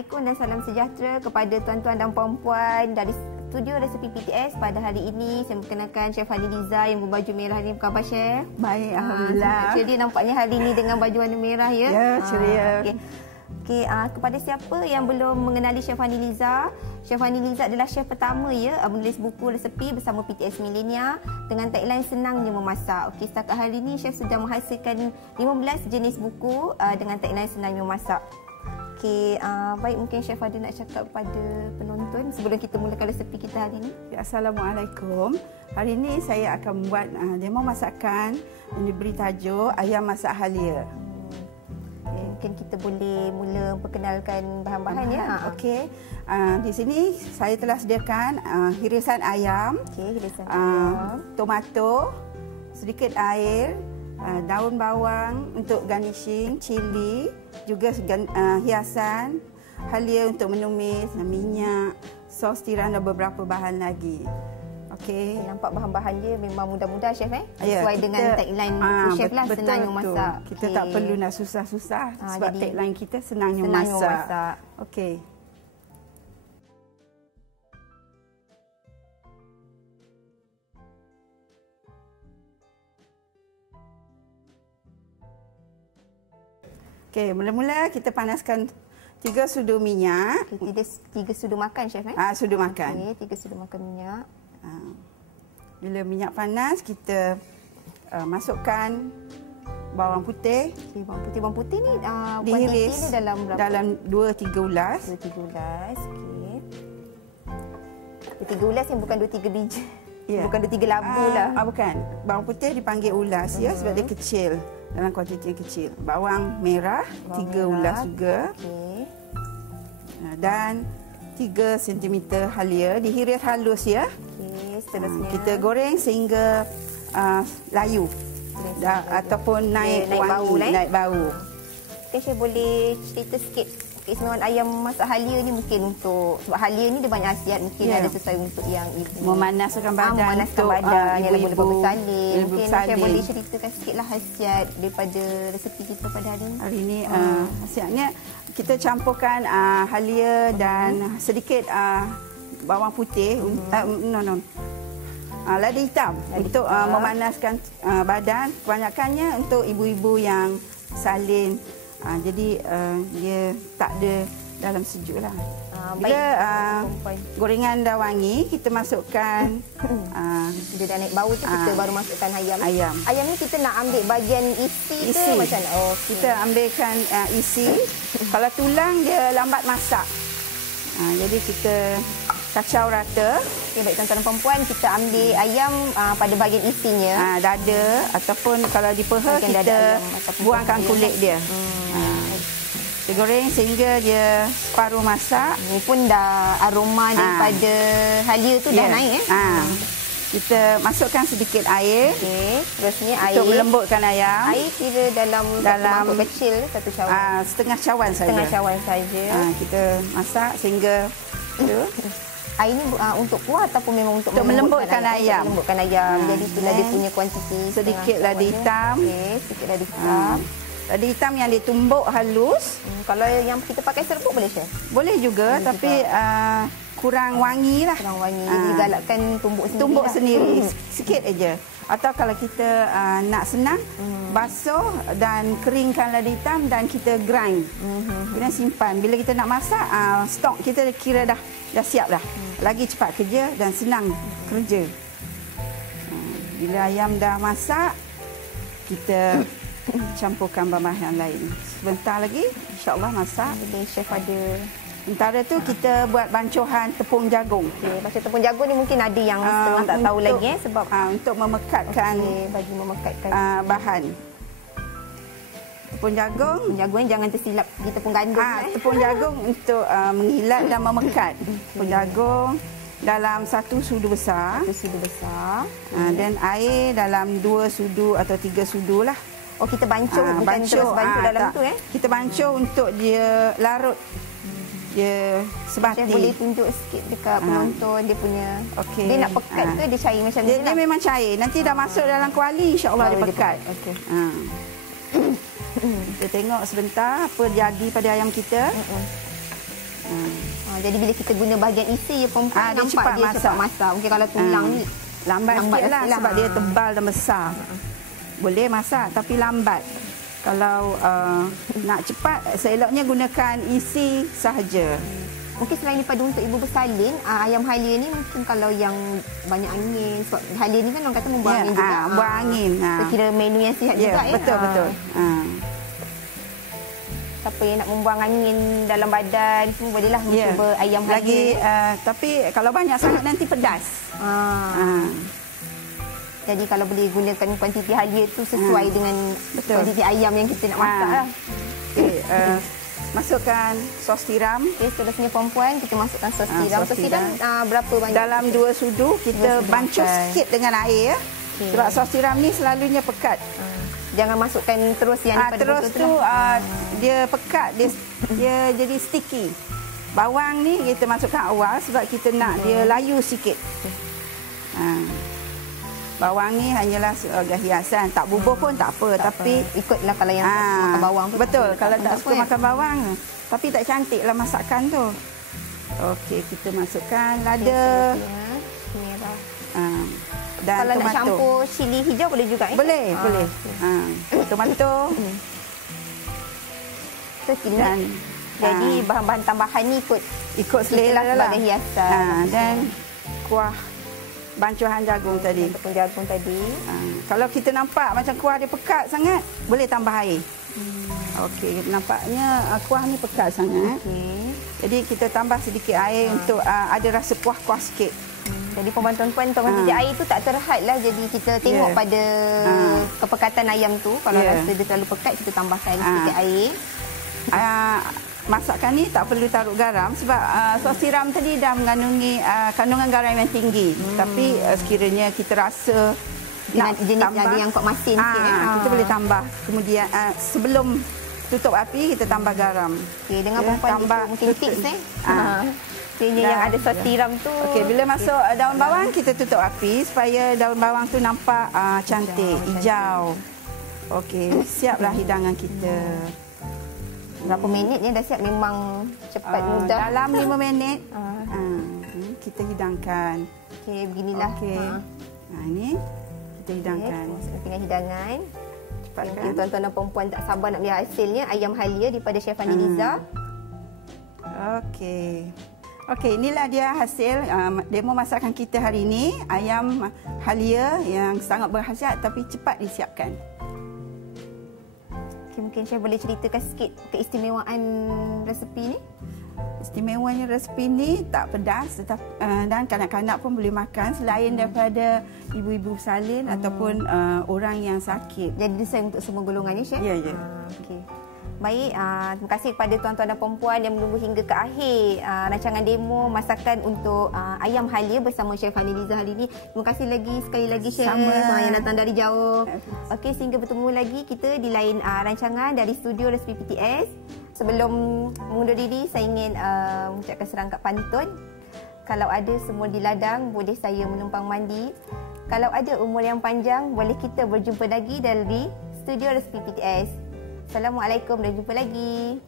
Assalamualaikum dan salam sejahtera kepada tuan-tuan dan puan-puan dari studio resepi PTS. Pada hari ini saya memperkenalkan Chef Hanniliza yang berbaju merah ni. Apa khabar Chef? Baik, alhamdulillah. Ceria nampaknya hari ini dengan baju warna merah ya. Ya, ceria. Okey, kepada siapa yang belum mengenali Chef Hanniliza, Chef Hanniliza adalah chef pertama ya menulis buku resepi bersama PTS Millenia dengan tagline senangnya memasak. Okey, setakat hari ini chef sudah menghasilkan 15 jenis buku dengan tagline senangnya memasak. Okey, baik, mungkin Chef ada nak cakap kepada penonton sebelum kita mulakan resepi kita hari ini. Assalamualaikum. Hari ini saya akan membuat demo masakan yang diberi tajuk ayam masak halia. Mungkin kita boleh mula perkenalkan bahan-bahan ya. Okey. Di sini saya telah sediakan hirisan ayam, hirisan ayam, tomato, sedikit air, daun bawang untuk garnishing, cili, juga hiasan, halia untuk menumis, minyak, sos tiram dan beberapa bahan lagi. Okey. Nampak bahan-bahan dia memang mudah-mudah Chef sesuai dengan tagline Chef lah, senangnya memasak. Kita tak perlu nak susah-susah sebab tagline kita senangnya memasak. Okey. Okey, mula-mula kita panaskan 3 sudu minyak. 3 sudu makan Chef sudu makan. Okey, 3 sudu makan minyak. Bila minyak panas, kita masukkan bawang putih. Bawang putih ni dihiris dalam berapa? Dalam 2-3 ulas. 2-3 ulas. Okey. 2-3 ulas yang bukan 2-3 biji. Yeah. Bukan 2-3 labu lah. Bukan. Bawang putih dipanggil ulas ya sebab dia kecil. Dalam kuantiti yang kecil. Bawang merah 3 ulas juga. Okey. Dan 3 cm halia dihiris halus ya. Okey, seterusnya kita goreng sehingga layu ataupun naik bau. Naik bau. Mungkin saya boleh cerita sikit keistimewaan ayam masak halia ni, mungkin untuk sebab halia ni dia banyak khasiat, mungkin ada sesuai untuk yang ibu memanaskan badan, yang ibu bersalin. Mungkin saya bersalin. boleh ceritakan sikitlah khasiat daripada resepi kita pada hari ini. Hari ini khasiatnya kita campurkan halia dan sedikit bawang putih, lada hitam untuk memanaskan badan. Kebanyakannya untuk ibu-ibu yang salin. Jadi dia tak ada dalam sejuk lah. Bila gorengan dah wangi, kita masukkan. Dia dah naik bau tu, kita baru masukkan ayam. Ayam ni kita nak ambil bahagian isi ke macam mana? Kita ambilkan isi. Kalau tulang dia lambat masak. Jadi kita kacau rata. Okay, baik tuan-tuan dan perempuan, kita ambil ayam pada bahagian isinya. Dada ataupun kalau dipeha kita buangkan kulit dia. Kita goreng sehingga dia separuh masak. Ini pun dah aroma daripada halia tu dah naik. Kita masukkan sedikit air. Okey, terusnya air untuk melembutkan ayam. Air kira dalam mangkuk kecil, satu cawan. Setengah cawan saja. Setengah cawan saja. Kita masak sehingga air ni untuk kuah ataupun memang untuk melembutkan ayam. Melembutkan ayam. Jadi itulah dia punya kuantiti. Sedikit lada hitam. Okey, sedikit lada hitam. Lada hitam yang ditumbuk halus. Kalau yang kita pakai serbuk boleh Chef? Boleh juga, tapi kurang wangi lah. Kurang wangi. Jadi galakkan tumbuk sendiri. Sikit aja. Atau kalau kita nak senang, basuh dan keringkan lada hitam dan kita grind. Kemudian simpan. Bila kita nak masak, stok kita kira dah siap dah. Lagi cepat kerja dan senang kerja. Bila ayam dah masak, kita campurkan bahan-bahan lain. Sebentar lagi, insya-Allah masak. Jadi Chef ada. Sementara tu kita buat bancuhan tepung jagung. Macam tepung jagung ni mungkin ada yang setengah tak tahu lagi sebab untuk memekatkan bagi memekatkan bahan. Tepung jagung jangan tersilap di tepung gandum. Tepung jagung untuk menghilat dan memekat. Tepung jagung dalam 1 sudu besar. 1 sudu besar. Dan air dalam 2 sudu atau 3 sudu lah. Oh, kita bancuh bukan terus bancuh dalam tu Kita bancuh untuk dia larut. Dia sebati. Saya boleh tunjuk sikit dekat penonton dia punya. Dia nak pekat ke dia cair macam ni? Dia memang cair. Nanti dah masuk dalam kuali, insya-Allah dia pekat. Okey. Kita tengok sebentar apa jadi pada ayam kita. Jadi bila kita guna bahagian isi, perempuan dia nampak dia cepat masak. Mungkin kalau tulang ni lambat sikit lah sebab dia tebal dan besar. Boleh masak tapi lambat. Kalau nak cepat, seeloknya gunakan isi sahaja. Mungkin selain daripada untuk ibu bersalin, ayam halia ni mungkin kalau yang banyak angin. Sebab halia ni kan orang kata membuang angin juga. Buang angin. So, kira menu yang sihat juga. Betul. Siapa yang nak membuang angin dalam badan, semua bolehlah mencuba ayam halia. Tapi kalau banyak sangat nanti pedas. Jadi kalau boleh gunakan kuantiti halia tu sesuai dengan kuantiti ayam yang kita nak masak lah. Masukkan sos tiram. Seterusnya perempuan, kita masukkan sos tiram. Sos tiram berapa banyak? Dalam 2 sudu, kita bancuh sikit dengan air. Sebab sos tiram ni selalunya pekat. Jangan masukkan terus yang terus tu dia pekat, dia jadi sticky. Bawang ni kita masukkan awal sebab kita nak dia layu sikit. Bawang ni hanyalah sebagai hiasan, tak bubuh pun tak apa, tapi ikutlah kalau yang makan bawang tu. Betul, kalau tak suka makan bawang, tapi tak cantiklah masakan tu. Okey, kita masukkan lada, merah. Dan kalau tomato. Nak campur cili hijau boleh juga. Boleh. Tomato. Dan jadi bahan-bahan tambahan ni ikut selera lah sebagai hiasan. Dan kuah bancuhan jagung tadi. Kalau kita nampak macam kuah dia pekat sangat, boleh tambah air. Okey, nampaknya kuah ni pekat sangat. Jadi kita tambah sedikit air untuk ada rasa kuah-kuah sikit. Jadi perempuan-perempuan kuantiti air tu tak terhad lah. Jadi kita tengok pada kepekatan ayam tu. Kalau rasa dia terlalu pekat, kita tambahkan sedikit air. Masakan ni tak perlu taruh garam sebab sos tiram tadi dah mengandungi kandungan garam yang tinggi. Tapi sekiranya kita rasa nak jenis yang kuat masin sikit, kita boleh tambah. Kemudian sebelum tutup api kita tambah garam. Okey, dengan perempuan tambah mungkin tips yang ada sos tiram tu. Okey, bila masuk daun bawang kita tutup api supaya daun bawang tu nampak cantik, hijau. Okey, siaplah hidangan kita. Berapa minit ni dah siap? Memang cepat mudah. Dalam 5 minit kita hidangkan. Okey, beginilah. Okey. Ini kita hidangkan. Dengan hidangan. Cepatkan. Tuan-tuan dan perempuan tak sabar nak lihat hasilnya. Ayam halia daripada Chef Anneliza. Okey. Okey, inilah dia hasil demo masakan kita hari ini. Ayam halia yang sangat berkhasiat tapi cepat disiapkan. Mungkin Chef boleh ceritakan sikit keistimewaan resepi ni? Istimewanya resepi ni tak pedas dan kanak-kanak pun boleh makan selain daripada ibu-ibu salin ataupun orang yang sakit. Jadi desain untuk semua golongan ni, Chef? Ya. Okey. Baik, terima kasih kepada tuan-tuan dan perempuan yang menunggu hingga ke akhir rancangan demo masakan untuk ayam halia bersama Chef Anneliza hari ini. Terima kasih sekali lagi Chef yang datang dari jauh. Okey, sehingga bertemu lagi kita di lain rancangan dari studio Resipi PTS. Sebelum mengundur diri, saya ingin mengucapkan serangkap pantun. Kalau ada semua di ladang, boleh saya menumpang mandi. Kalau ada umur yang panjang, boleh kita berjumpa lagi dari studio Resipi PTS. Assalamualaikum dan jumpa lagi.